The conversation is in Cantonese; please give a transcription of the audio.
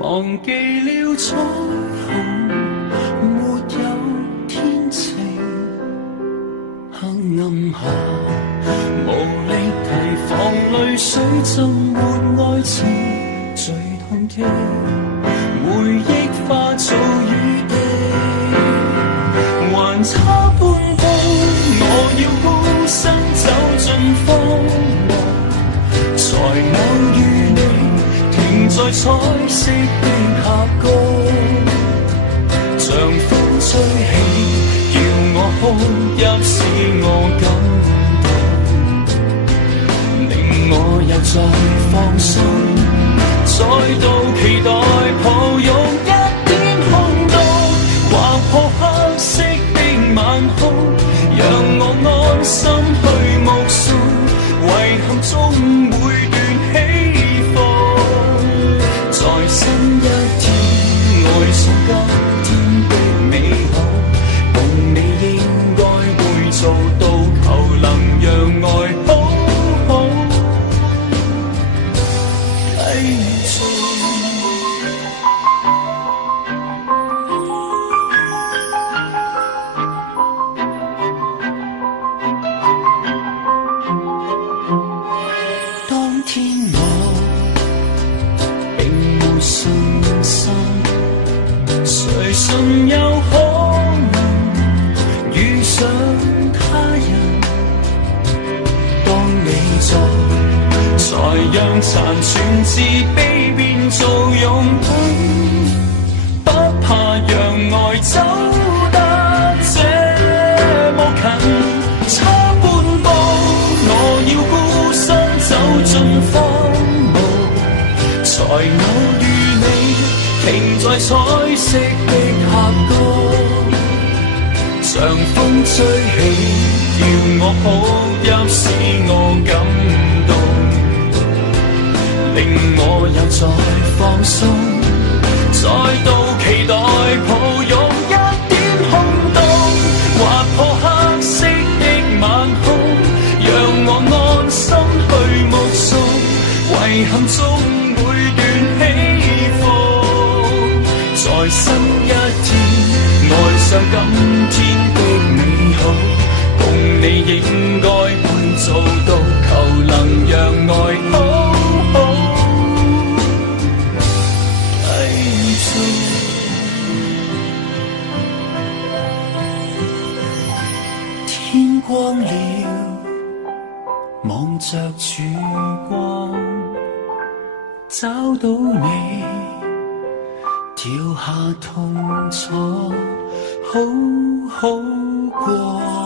忘記了彩虹，沒有天晴，黑暗下無力提防淚水浸沒愛情，最痛的回憶化做雨滴，還差半步，我要孤身走進荒蕪，才偶遇你停在彩色的峽谷，像風吹起，叫我哭泣使我感動，令我又再放鬆，再度期待抱擁一點空洞，劃破黑色的晚空，讓我安心去目送，遺憾中每段起伏，在新一天愛上今天的美好，共你應該會做到，求能讓愛好好繼續。當天我並沒信心，誰信有可能遇上他人？當你在，才讓殘存自卑變做勇敢，不怕讓愛走得這麼近，差半步，我要孤身走進荒蕪，才偶遇你停在彩色的峽谷，像風吹起，叫我哭泣使我感動，令我又再放鬆，再度期待抱擁一點空洞，劃破黑色的晚空，讓我安心去目送，遺憾中每段起伏，在新一天愛上今天的美好，共你應該會做到，求能讓愛好好繼續。天光了，望着曙光，找到你，掉下痛楚，好好過。